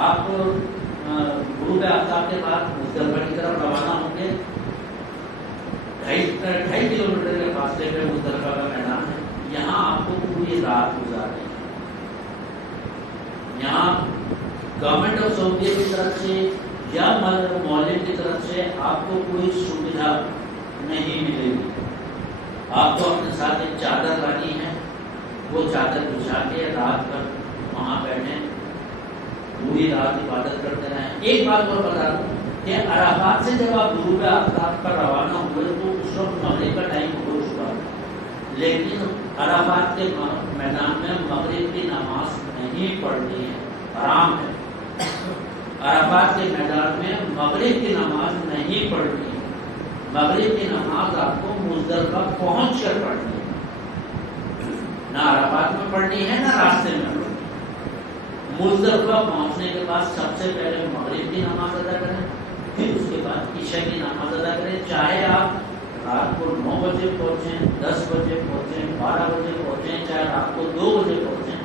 آپ غروب آفتاب کے بعد مزدلفہ کی طرف روانہ ہوں گے. 2.5 کلومیٹر کے فاصلے پہ مزدلفہ کا میدان ہے. یہاں آپ کو پوری رات گزارنی ہے. یہاں گورنمنٹ آف سعودیہ کی طرف سے یا مولد کی طرف سے آپ کو کوئی سویدھا نہیں ملے گی. آپ کو اپنے ساتھ ایک چادر لانی ہے, وہ چادر بچھا کے رات بھر وہاں بیٹھیں, پوری رات عبادت کرتے رہیں. ایک بات اور بتا دوں کہ عرفات سے جب آپ غروب آفتاب پر روانہ ہوئے تو اس وقت مغرب کا ٹائم ہو چکا ہے, لیکن عرفات کے میدان میں مغرب کی نماز نہیں پڑھنی ہے, حرام ہے. عرفات کے میدان میں مغرب کی نماز نہیں پڑھنی ہے. مغرب کی نماز آپ کو مزدلفہ پہنچ کر پڑھنی ہے, نہ عرفات میں پڑھنی ہے نہ راستے میں پڑھنی ہے. مزدلفہ پہنچنے کے بعد سب سے پہلے مغرب کی نماز ادا کریں, پھر اس کے بعد عشاء کی نماز ادا کریں. چاہے آپ رات کو 9 بجے پہنچیں, 10 بجے پہنچیں, 12 بجے پہنچیں, چاہے رات کو 2 بجے پہنچیں,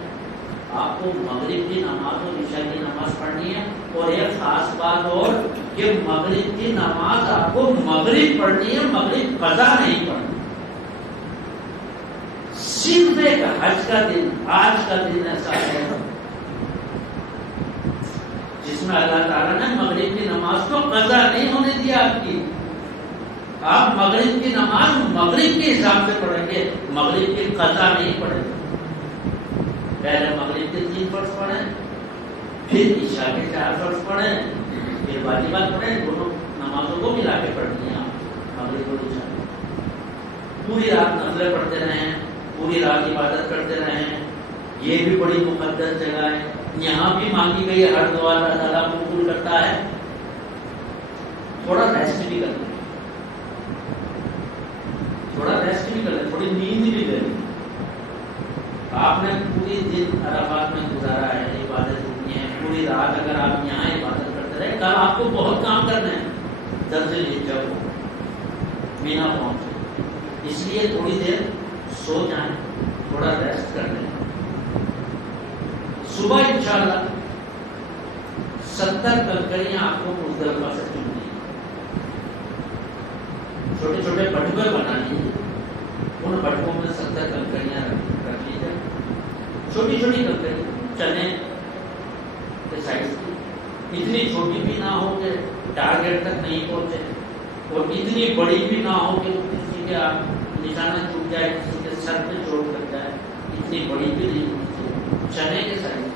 آپ کو مغرب کی نماز اور عشاء کی نماز پڑھنی ہے. اور ایک خاص بات اور کہ مغرب کی نماز آپ کو مغرب پڑھنی ہے, مغرب قضا نہیں پڑھنی. صرف ایک حج کا دن, آج کا دن ایسا ہے جس میں اللہ تعالیٰ نے مغرب کی نماز کو قضا نہیں ہونے دیا آپ کی. آپ مغرب کی نماز مغرب کے حساب سے پڑھیں گے, مغرب کی قضا نہیں پڑھیں گے. پہلے مغرب کے 3 فرض پڑھیں, پھر عشاء کے 4 فرض پڑھیں, پھر واجبات پڑھیں. دونوں نمازوں کو ملا کے پڑھنی ہے مغرب اور عشاء. پوری رات نفلیں پڑھتے رہیں, پوری رات عبادت کرتے رہیں. یہ بھی بڑی مقدس جگہ ہے. یہاں بھی مانگی گئی ہر دعا اللہ تعالیٰ قبول کرتا ہے. تھوڑا ریسٹ بھی کرنا, تھوڑا ریسٹ بھی کرنا, تھوڑی نیند بھی کرنی. آپ نے پوری دن عرفات میں گزارا ہے, عبادت کرنی ہے. پوری رات اگر آپ یہاں عبادت کرتے رہے, کل آپ کو بہت کام کرنا ہے. ذوالحجہ کو مینا پہنچے, اس لیے تھوڑی دیر سو جائیں, تھوڑا ریسٹ کر لیں. صبح انشاءاللہ 70 کنکریاں آپ کو مزدلفہ سے چننی ہیں. چھوٹے چھوٹے بٹوے بنا لیجیے, ان بٹووں میں 70 کنکریاں رکھ لیجیے. چھوٹی چھوٹی کنکریاں چنے کے سائز کی, اتنی چھوٹی بھی نہ ہو کہ ٹارگیٹ تک نہیں پہنچے, اور اتنی بڑی بھی نہ ہو کہ کسی کے نشانہ چوٹ جائے, کسی کے سر پہ چوٹ لگ جائے. اتنی بڑی بھی نہیں ہونی چاہیے, چنے کے سائز.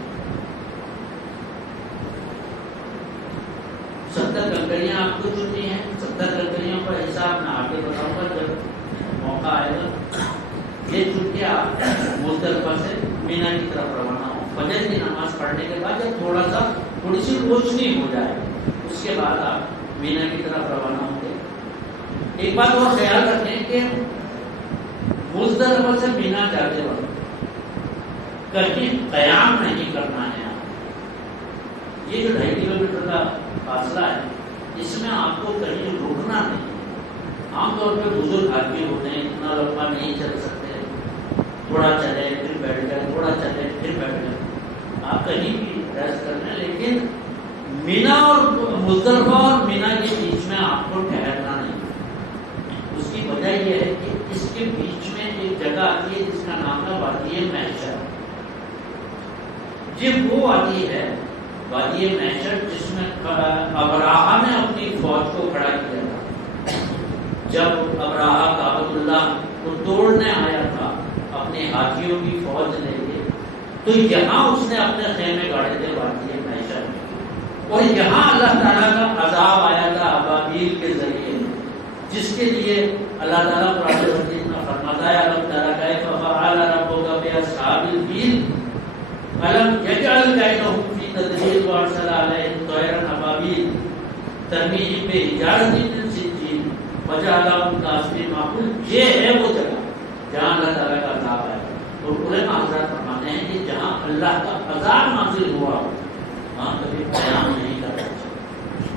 70 کنکریاں آپ کو چننی ہیں. 70 کنکریوں کا حساب میں آگے بتاؤں گا جب موقع آئے گا. یہ چن کے آپ مزدلفہ سے مینا کی طرف روانہ ہوں. فجر کی نماز پڑھنے کے بعد جب تھوڑی سی روشنی ہو جائے, اس کے بعد آپ مینا کی طرف روانہ ہوں گے. ایک بات اور خیال رکھیں کہ مزدلفہ سے مینا جاتے وقت کہیں قیام نہیں کرنا ہے. آپ یہ جو 2.5 کلومیٹر کا فاصلہ ہے, اس میں آپ کو کہیں رکنا نہیں. عام طور پہ بزرگ آدمی ہوتے ہیں, اتنا لمبا نہیں چل سکتے, تھوڑا چلے پھر بیٹھ گئے, تھوڑا چلے پھر بیٹھ گئے. آپ کہیں بھی ریسٹ کر لیں, لیکن مینا اور مزدلفہ اور مینا کے بیچ میں آپ کو ٹھہرنا نہیں. اس کی وجہ یہ ہے کہ اس کے بیچ میں ایک جگہ آتی ہے جس کا نام ہے وادی محشر. یہ وہ وادی ہے, وادی محشر, جس میں ابراہا نے اپنی فوج کو کھڑا کیا تھا. جب ابراہا کعبۃ اللہ کو توڑنے آیا تھا اپنے ہاتھیوں کی فوج لے کے, تو یہاں اس نے اپنے خیمے گاڑے تھے وادی محشر میں. اور یہاں اللہ تعالیٰ کا عذاب آیا تھا ابابیل کے ذریعے, جس کے لیے اللہ تعالیٰ قرآن مجید میں فرماتا ہے الم تر کیف فعل ربک باصحاب الفیل الم یجعل کیدہم فی تدلیل وارسل علیہم طیرا ابابیل ترمیہم بحجارۃ من سجیل وجعلہم کعصف مأکول. یہ ہے وہ جگہ جہاں اللہ تعالیٰ کا عذاب آیا. اور علماء حضرات فرماتے ہیں کہ جہاں اللہ کا عذاب نازل ہوا وہاں کبھی قیام نہیں کرنا چاہیے.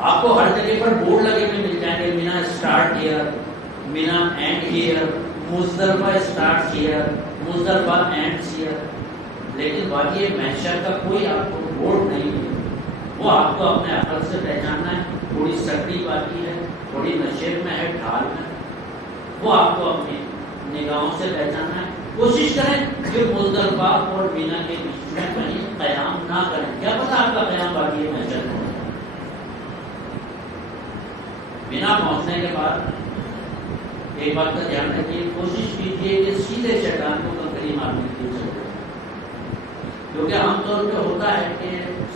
آپ کو ہر جگہ پر بورڈ لگے ہوئے مل جائیں گے, Mina start here, Mina end here, Muzdalifah start here, Muzdalifah end here. لیکن وادی محشر کا کوئی آپ کو بورڈ نہیں ہے. وہ آپ کو اپنے عقل سے پہچاننا ہے. تھوڑی سکڑی وادی ہے, تھوڑی نشیب میں ہے, ڈھال میں, وہ آپ کو اپنی نگاہوں سے پہچاننا ہے. کوشش کریں کہ مزدلفہ اور مینا کے بیچ میں کہیں قیام نہ کریں. کیا پتہ آپ کا قیام وادی محشر میں ہو. مینا پہنچنے کے بعد ایک بات کا دھیان رکھیے, کوشش کیجیے کہ سیدھے شیطان کو کنکری مارنے کی ضرورت ہے. کیونکہ عام طور پہ ہوتا ہے کہ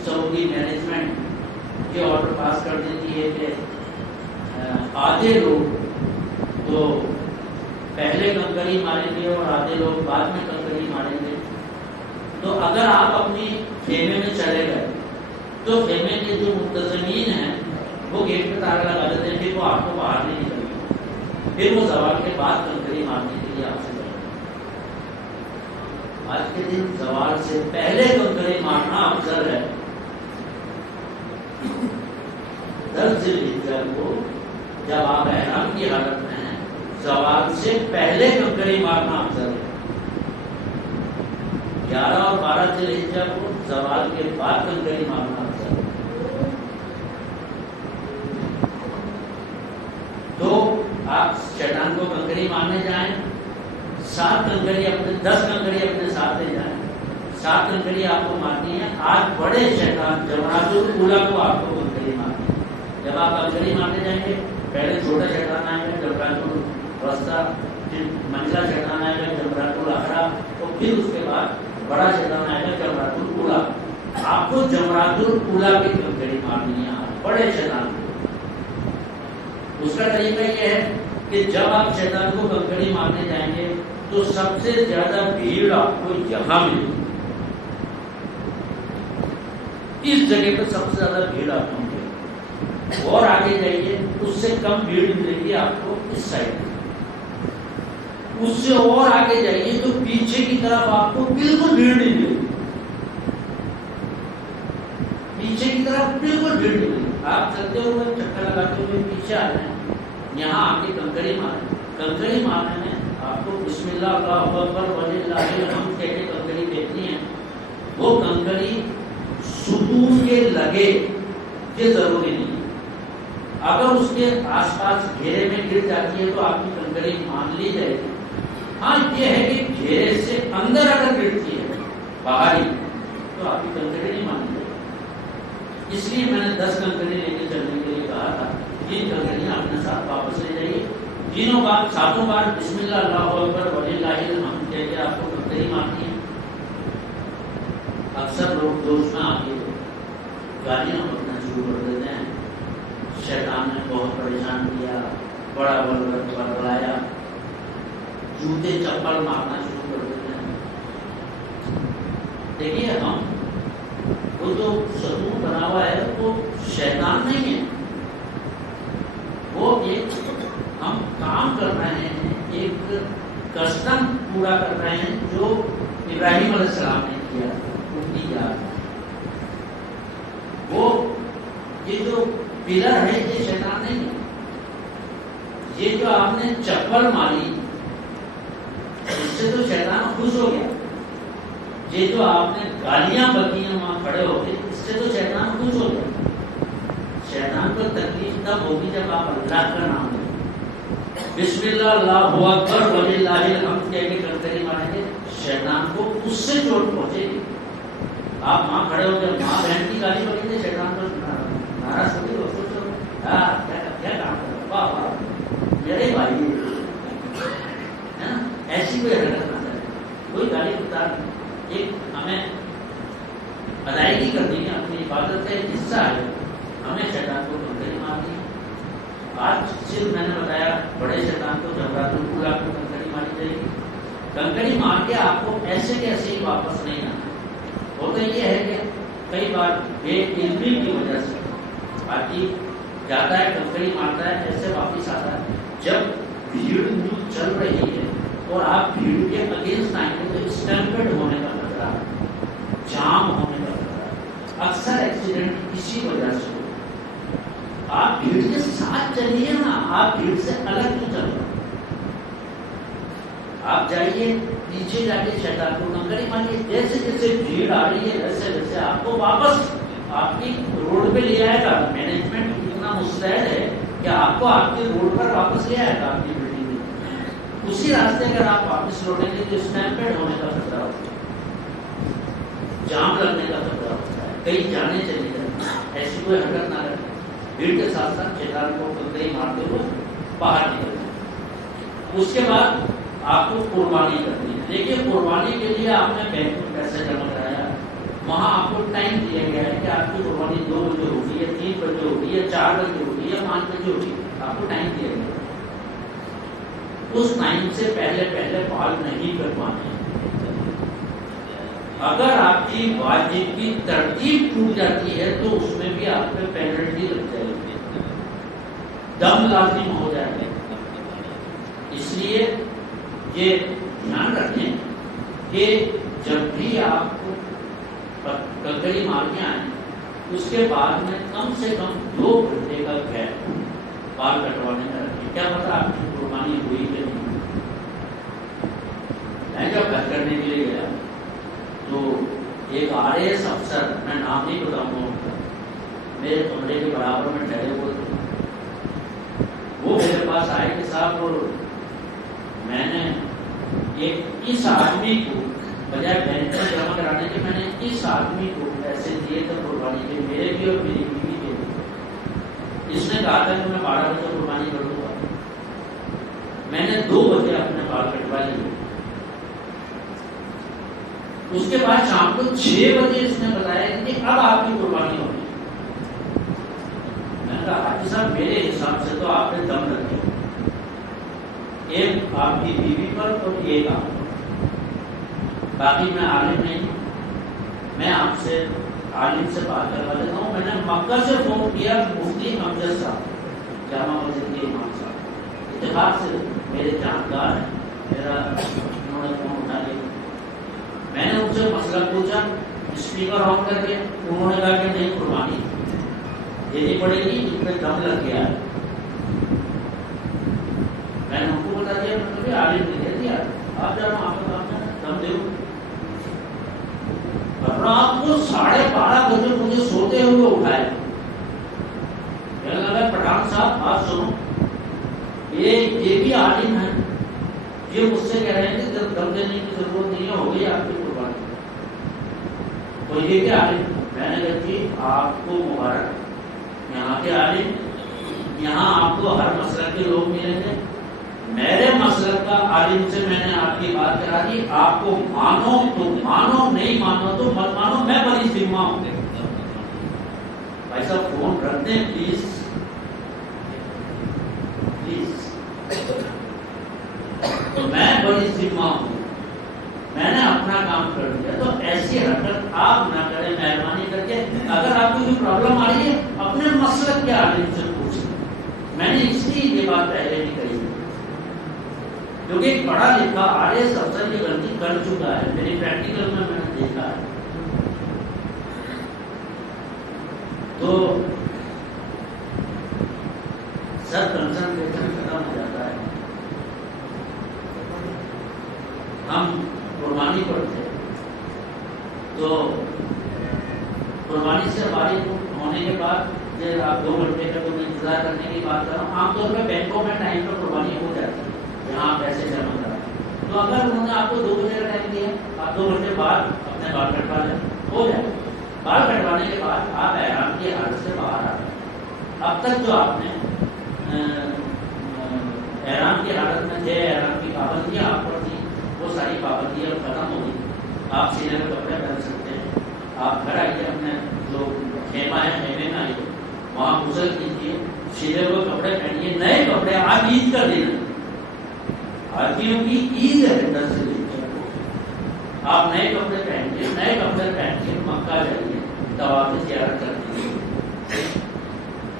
سعودی مینجمنٹ یہ آرڈر پاس کر دیتی ہے کہ آدھے لوگ تو پہلے کنکری ماریں گے اور آدھے لوگ بعد میں کنکری ماریں گے. تو اگر آپ اپنی خیمے میں چلے گئے تو خیمے کے جو منتظمین ہیں وہ گیٹ پہ تالا لگا دیتے ہیں, پھر وہ آپ کو باہر نہیں نکلیں گے, پھر وہ زوال کے بعد کنکری مارنے کے لیے آپ سے کریں گے. آج کے دن زوال سے پہلے کنکری مارنا افضل ہے. 10 ذی الحجہ کو جب آپ احرام کی حالت میں ہیں, زوال سے پہلے کنکری مارنا افضل ہے. 11 اور 12 ذی الحجہ کو زوال کے بعد کنکری مارنا افضل ہے. تو آپ شیطان کو کنکری مارنے جائیں, 7 کنکری اپنے 10 کنکری اپنے ساتھ لے جائیں. 7 کنکری آپ کو مارنی ہے. آج بڑے شیطان جمرات الاولیٰ کو آپ کو کنکری مارنی ہے. جب آپ کنکری مارنے جائیں گے, پہلے چھوٹا شیطان آئے گا جمرات الوسطیٰ, پھر منجلا شیطان آئے گا جمرات الاخرى, اور پھر اس کے بعد بڑا شیطان آئے گا جمرات الاولیٰ. آپ کو جمرات الاولیٰ کی کنکری مارنی ہے بڑے شیطان کو. اس کا طریقہ یہ ہے کہ جب آپ شیطان کو کنکری مارنے جائیں گے تو سب سے زیادہ بھیڑ آپ کو یہاں ملے گی. اس جگہ پہ سب سے زیادہ بھیڑ آپ کو ملے گی. اور آگے جائیے, اس سے کم بھیڑ ملے گی آپ کو اس سائڈ. اس سے اور آگے جائیے تو پیچھے کی طرف آپ کو بالکل بھیڑ نہیں ملے گی. پیچھے کی طرف بالکل بھیڑ نہیں ملے گی. آپ چلتے ہوئے چکر لگاتے ہوئے پیچھے آ جائیں, یہاں آ کے کنکری ماریں. کنکری مارنے میں آپ کو بسم اللہ اللہ اکبر وللہ الحمد کہہ کے کنکری دیکھنی ہے. وہ کنکری ستون کے لگے یہ ضروری نہیں. اگر اس کے آس پاس گھیرے میں گر جاتی ہے تو آپ کی کنکری مان لی جائے گی. ہاں یہ ہے کہ گھیرے سے اندر اگر گرتی ہے باہر ہی تو آپ کی کنکری نہیں مان لی جائے گی. اس لیے میں نے 10 کنکری لے کے چلنے کے لیے کہا تھا. 3 کنکریاں اپنے ساتھ واپس لے جائیے. تینوں بار 7 بار بسم اللہ اللہ اکبر وللہ الحمد کہہ کے آپ کو کنکری مارنی ہے. اکثر لوگ جوش میں آ کے گالیاں بکنا شروع کر دیتے ہیں. شیطان نے بہت پریشان کیا, بڑا بڑبڑایا, جوتے چپل مارنا شروع کر دیتے ہیں. دیکھیے, ہم وہ جو ستون بنا ہوا ہے وہ شیطان نہیں ہے. وہ ایک ہم کام کر رہے ہیں, ایک کسٹم پورا کر رہے ہیں جو ابراہیم علیہ السلام نے کیا ان کی یاد. وہ یہ جو پلر ہے یہ شیطان نہیں ہے. یہ جو آپ نے چپل ماری اس سے تو شیطان خوش ہو گیا. یہ جو آپ نے گالیاں بکی ہیں وہاں کھڑے ہو کے, اس سے تو شیطان خوش ہو گیا. شیطان کو تکلیف تب ہوگی جب آپ اللہ کا نام لیں. بسم اللہ اللہ اکبر وللہ الحمد کہہ کے کنکری ماریں گے, شیطان کو اس سے چوٹ پہنچے گی. آپ وہاں کھڑے ہو کے ماں بہن کی گالی بکی تھے, شیطان کو ناراض ہوگی. کیا کام کر رہا ہے میرے بھائی, ایسی کوئی حرکت نہ کرے, کوئی گالی اتار نہیں. ایک ہمیں ادائیگی کرنی ہے, اپنی عبادت کا ایک حصہ ہے, ہمیں شیطان کو کنکری مارنی ہے. آج صرف میں نے بتایا بڑے شیطان کو جمرات الاولیٰ کو کنکری ماری جائے گی. کنکری مار کے آپ کو ایسے کے ایسے ہی واپس نہیں آنا. ہوتا یہ ہے کہ کئی بار بے علمی کی وجہ سے آدمی جاتا ہے, کنکری مارتا ہے, ایسے واپس آتا ہے. جب بھیڑ چل رہی ہے اور آپ بھیڑ کے اگینسٹ آئیں گے تو اسٹمپیڈ ہونے کا خطرہ ہے, جام ہونے کا خطرہ ہے. اکثر ایکسیڈنٹ اسی وجہ سے ہو. آپ بھیڑ کے ساتھ چلیے نا, آپ بھیڑ سے الگ کیوں چل رہے. آپ جائیے پیچھے جا کے شیطان کو کنکری ماریے، جیسے جیسے بھیڑ آ رہی ہے ویسے ویسے آپ کو واپس آپ کی روڈ پہ لے آئے گا. مینجمنٹ اتنا مستعد ہے کہ آپ کو آپ کی روڈ پر واپس لے آئے گا آپ کی بلڈنگ میں. اسی راستے اگر آپ واپس لوٹیں گے تو اسٹیمپیڈ ہونے کا خطرہ ہوتا ہے، جام لگنے کا خطرہ ہوتا ہے، کئی جانے چلی جاتی. ایسی کوئی حرکت نہ کریں، بھیڑ کے ساتھ ساتھ شیطان کو کنکری مارتے ہوئے باہر نکل جائیں. اس کے بعد آپ کو قربانی کرنی ہے. دیکھیے قربانی کے لیے آپ نے بینک میں پیسہ جمع کرایا، وہاں آپ کو ٹائم دیا گیا ہے کہ آپ کی قربانی 2 بجے ہوگی یا 3 بجے ہوگی یا 4 بجے ہوگی یا 5 بجے ہوگی. آپ کو ٹائم دیا گیا، اس ٹائم سے پہلے بال نہیں کٹوانے. اگر آپ کی واجب کی ترتیب ٹوٹ جاتی ہے تو اس میں بھی آپ پہ پینلٹی لگ جائے گی، دم لازم ہو جائے گا. اس لیے یہ دھیان رکھیں کہ جب بھی آپ کو کنکری مار کے آئیں اس کے بعد میں کم سے کم 2 گھنٹے کا گیپ بال کٹوانے میں رکھیں. کیا پتا آپ کی قربانی ہوئی کہ نہیں. میں جب گھر کرنے کے لیے گیا تو ایک RAS افسر، میں نام نہیں بتاؤں گا، میرے کمرے کے برابر میں ٹھہرے ہوئے تھے. وہ میرے پاس آئے کہ صاحب میں نے اس آدمی کو بجائے بینک میں جمع کرانے کے، میں نے اس آدمی کو پیسے دیے تھے قربانی کے، میرے بھی اور میری بیوی کے بھی. اس نے کہا تھا کہ میں 12 بجے قربانی کر دوں گا. میں نے 2 بجے اپنے بال کٹوا لیے. اس کے بعد شام کو 6 بجے اس نے بتایا کہ اب آپ کی قربانی ہوگی. میں نے کہا حاجی صاحب میرے حساب سے تو آپ نے دم رکھے، ایک آپ کی بیوی پر اور ایک آپ پر. باقی میں عالم نہیں، میں آپ سے عالم سے بات کروا دیتا ہوں. میں نے مکہ سے فون کیا مفتی امجد صاحب، جامع مسجد کے امام صاحب، اتفاق سے میرے جانکار ہیں، میرا انہوں نے فون اٹھا لیا. میں نے ان سے مسئلہ پوچھا، اسپیکر آن کر کے انہوں نے کہا کہ نہیں قربانی دینی پڑے گی، اس میں دم لگ گیا ہے. میں نے ان کو بتا دیا، میں نے عالم نے کہہ دیا آپ جانا، آپ کا کام ہے دم دے. رات کو 12:30 بجے مجھے سوتے ہوئے اٹھائے. کہنے لگا پٹھان صاحب بات سنو، یہ بھی عالم ہے، یہ مجھ سے کہہ رہے ہیں کہ دم دینے کی ضرورت نہیں ہے، ہو گئی آپ کی قربانی. تو یہ کیا عالم؟ میں نے کہا کہ آپ کو مبارک، یہاں کے عالم، یہاں آپ کو ہر مسلک کے لوگ ملیں گے. میرے مسلک کا عالم سے میں نے آپ کی بات کرا دی، آپ کو مانو تو مانو، نہیں مانو تو مت مانو، میں بڑی ذمہ ہوں. بھائی صاحب فون رکھ دیں پلیز پلیز. تو میں بڑی ذمہ ہوں، میں نے اپنا کام کر دیا. تو ایسی حرکت آپ نہ کریں مہربانی کر کے. اگر آپ کو کوئی پرابلم آ رہی ہے اپنے مسلک کے عالم سے پوچھیں. میں نے اس لیے یہ بات پہلے نہیں کہی کیونکہ ایک پڑھا لکھا RAS افسر یہ غلطی کر چکا ہے، میری پریکٹیکل میں نے دیکھا ہے. تو سر کنسنٹریشن ختم ہو جاتا ہے. ہم قربانی پڑھتے تو قربانی سے فارغ ہونے کے بعد جب آپ 2 گھنٹے کا تو میں انتظار کرنے کی بات کر رہا ہوں، عام طور پہ بینکوں میں ٹائم پر قربانی ہو جاتی ہے جہاں آپ پیسے جمع کرائیں. تو اگر انہوں نے آپ کو 2 بجے کا ٹائم دیا، آپ 2 گھنٹے بعد اپنے بال کٹوا لیں، ہو جائے. بال کٹوانے کے بعد آپ احرام کی حالت سے باہر آ گئے. اب تک جو آپ نے احرام کی حالت میں تھے، احرام کی پابندیاں آپ پر تھیں، وہ ساری پابندیاں ختم ہو گئی. آپ سینے میں کپڑے پہن سکتے ہیں. آپ گھر آئیے، اپنے جو خیمہ ہے خیمے میں آئیے، وہاں غسل کیجیے، سیدھے ہوئے کپڑے پہنیے، نئے کپڑے. آج عید کا دن ہے، بھارتیوں کی عید ہے 10 سے لے کر. آپ نئے کپڑے پہنیے، نئے کپڑے پہن کے مکہ جائیے، طواف زیارت کر دیجیے.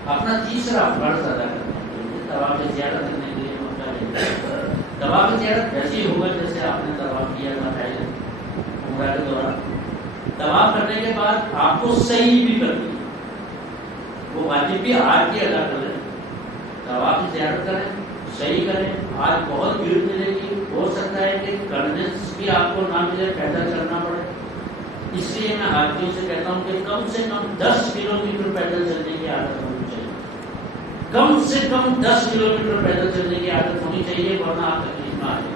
اپنا تیسرا فرض ادا کرنے کے لیے طواف زیارت کرنے کے لیے مکہ جائیے. طواف زیارت ویسے ہی ہوگا جیسے آپ نے طواف کیا تھا پہلے عمرہ کے دوران. طواف کرنے کے بعد آپ کو صحیح بھی کرنی ہے، وہ واجب بھی آج بھی ادا کر لیں. طواف زیارت کریں، صحیح کریں. آج بہت بھیڑ ملے گی، ہو سکتا ہے کہ کنوینس بھی آپ کو نہ ملے، پیدل چلنا پڑے. اس لیے میں حاجیوں سے کہتا ہوں کہ کم سے کم 10 کلومیٹر پیدل چلنے کی عادت ہونی چاہیے. کم سے کم 10 کلومیٹر پیدل چلنے کی عادت ہونی چاہیے، ورنہ آپ تکلیف نہ آئے.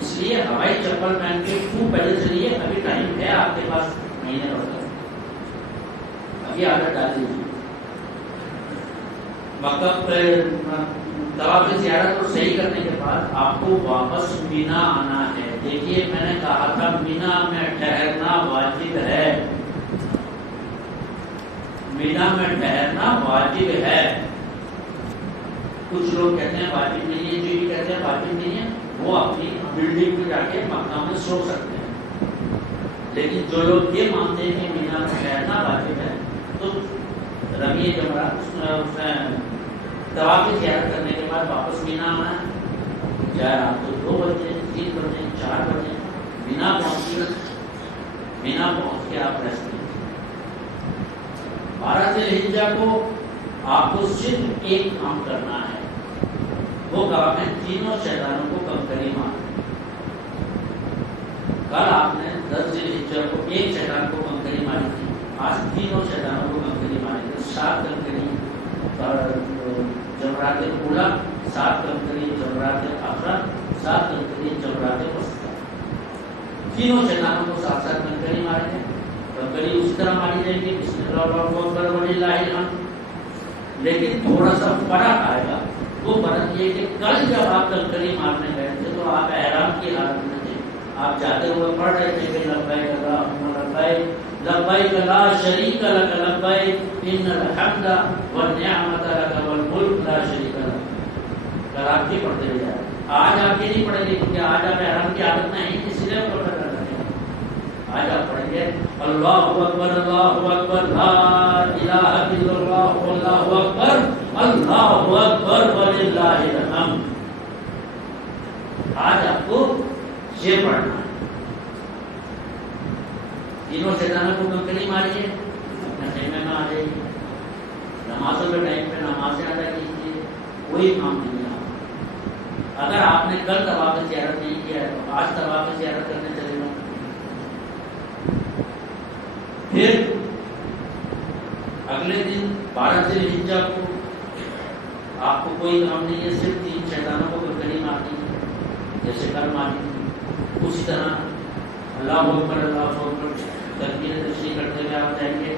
اس لیے ہوائی چپل پہن کے خوب پیدل چلیے. ابھی ٹائم ہے آپ کے پاس، مہینے بھر، ابھی عادت ڈال دیجیے. طواف زیارت کو صحیح کرنے کے بعد آپ کو واپس مینا آنا ہے. دیکھیے میں نے کہا تھا مینا میں ٹھہرنا واجب ہے. مینا میں ٹھہرنا واجب ہے. کچھ لوگ کہتے ہیں واجب نہیں ہے، جو بھی کہتے ہیں واجب نہیں ہے وہ اپنی بلڈنگ میں جا کے مکہ میں سو سکتے ہیں. لیکن جو لوگ یہ مانتے ہیں کہ مینا میں ٹھہرنا واجب ہے تو رمی جمرات طواف زیارت کرنے کے بعد واپس مینا آنا ہے. چاہے آپ کو 2 بجے 3 بجے 4 بجے مینا پہنچیے. مینا پہنچ کے آپ ریسٹ کریں. 12 ذی الحجہ کو آپ کو صرف ایک کام کرنا ہے، وہ کام ہے تینوں شیطانوں کو کنکری مارنا. کل آپ نے 10 ذی الحجہ کو ایک شیطان کو کنکری ماری تھی، آج تینوں شیطانوں کو کنکری ماری تھی. 7 کنکری جمرات اولا، 7 کنکری جمرات آخرا، 7 کنکری جمرات وسطی. تینوں شیطانوں کو 7 کنکری مارے تھے. کنکری اسی طرح ماری جائے گی بسم اللہ اللہ اکبر وللہ الحمد. لیکن تھوڑا سا فرق آئے گا. وہ فرق یہ کہ کل جب آپ کنکری مارنے گئے تھے تو آپ احرام کی حالت میں تھے. آپ جاتے ہوئے پڑھ رہے تھے کہ لبیک اللہم لبیک لبیک لا شریک لک لبیک ان الحمد والنعمت لک والملک لا شریک لک. کل آپ کی پڑھتے رہ جائے. آج آپ یہ نہیں پڑھیں گے کیونکہ آج آپ احرام کی حالت میں ہیں، اس لیے پڑھ رہے ہیں. آج آپ پڑھیں گے اللہ اکبر لا الہ الا اللہ واللہ اکبر اللہ اکبر وللہ الحمد. آج آپ کو یہ پڑھنا ہے. تینوں شیطانوں کو کنکری ماریے، اپنے خیمے میں آ جائیے. نمازوں کے ٹائم پہ نمازیں ادا کیجیے. کوئی کام نہیں ہے. اگر آپ نے کل طواف زیارت نہیں کیا ہے تو آج طواف زیارت کرنے چلے جاؤ. پھر اگلے دن 12 ذی الحجہ کو آپ کو کوئی کام نہیں ہے، صرف 3 شیطانوں کو کنکری مارنی ہے جیسے کل ماری. اسی طرح اللہ اکبر اللہ اکبر تکبیر تشریح کرتے ہوئے آپ جائیں گے،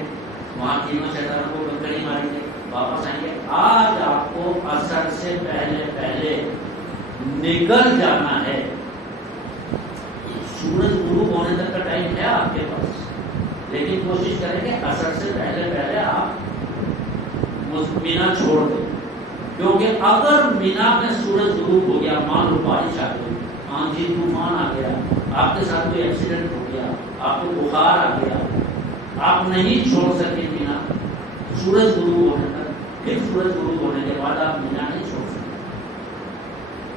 وہاں تینوں شیطانوں کو کنکری ماریں گے، واپس آئیں گے. آج آپ کو عصر سے پہلے پہلے نکل جانا ہے. سورج غروب ہونے تک کا ٹائم ہے آپ کے پاس، لیکن کوشش کریں کہ عصر سے پہلے پہلے آپ مینا چھوڑ دیں. کیونکہ اگر مینا میں سورج غروب ہو گیا، مان لو بارش آ گئی، آندھی طوفان آ گیا، آپ کے ساتھ کوئی ایکسیڈنٹ ہو گیا، آپ کو بخار آ گیا، آپ نہیں چھوڑ سکے مینا سورج غروب ہونے تک. پھر سورج غروب ہونے کے بعد آپ مینا نہیں چھوڑ سکتے.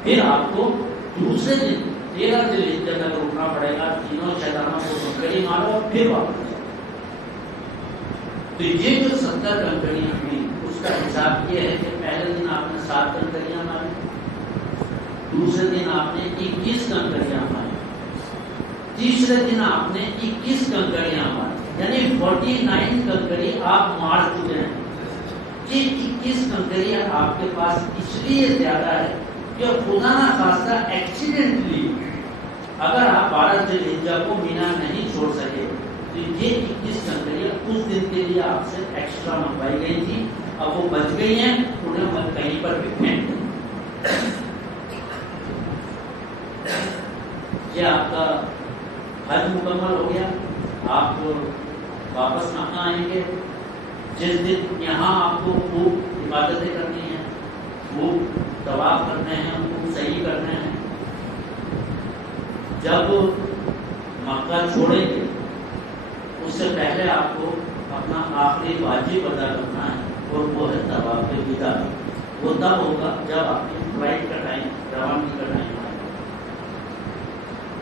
پھر آپ کو دوسرے دن 13 ذی الحجہ تک رکنا پڑے گا. تینوں شیطانوں کو کنکری مارو اور پھر واپس جاؤ. تو یہ جو 70 کنکریاں ہوئی اس کا حساب یہ ہے کہ پہلے دن آپ نے 7 کنکریاں ماری، دوسرے دن آپ نے 21 کنکریاں ماری، تیسرے دن آپ نے 21 کنکریاں ماری، یعنی 49 کنکری آپ مار چکے ہیں. یہ 21 کنکریاں آپ کے پاس اس لیے زیادہ ہے کہ خدا نہ خواستہ ایکسیڈنٹلی اگر آپ 12 ذی الحجہ کو مینا نہیں چھوڑ سکے تو یہ 21 کنکریاں اس دن کے لیے آپ سے ایکسٹرا منگوائی گئی تھی. اب وہ بچ گئی ہیں، انہیں کہیں پر بھی پھینک دیں. یہ آپ کا حج مکمل ہو گیا. آپ واپس مکہ آئیں گے. جس دن یہاں آپ کو خوب عبادتیں کرنی ہیں، خوب طواف کرنے ہیں، خوب صحیح کرنے ہیں. جب مکہ چھوڑیں گے اس سے پہلے آپ کو اپنا آخری واجب ادا کرنا ہے اور وہ ہے طواف وداع. وہ تب ہوگا جب آپ کی فلائٹ کا ٹائم، روانگی کا ٹائم آئے.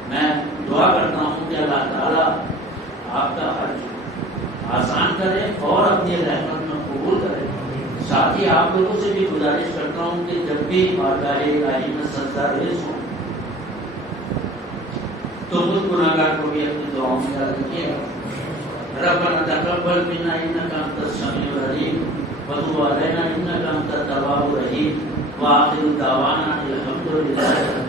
میں دعا کرتا ہوں کہ اللہ تعالیٰ آپ کا حج آسان کرے اور اپنی رحمت میں قبول کرے. ساتھ ہی آپ لوگوں سے بھی گزارش کرتا ہوں کہ جب بھی بارگاہ الہی میں سجدہ ریز ہوں تو خود گناہگار کو بھی اپنی دعاؤں میں یاد رکھیے گا. ربنا تقبل منا انک انت السمیع العلیم وتب علینا انک انت التواب الرحیم وآخر دعوانا الحمد للہ.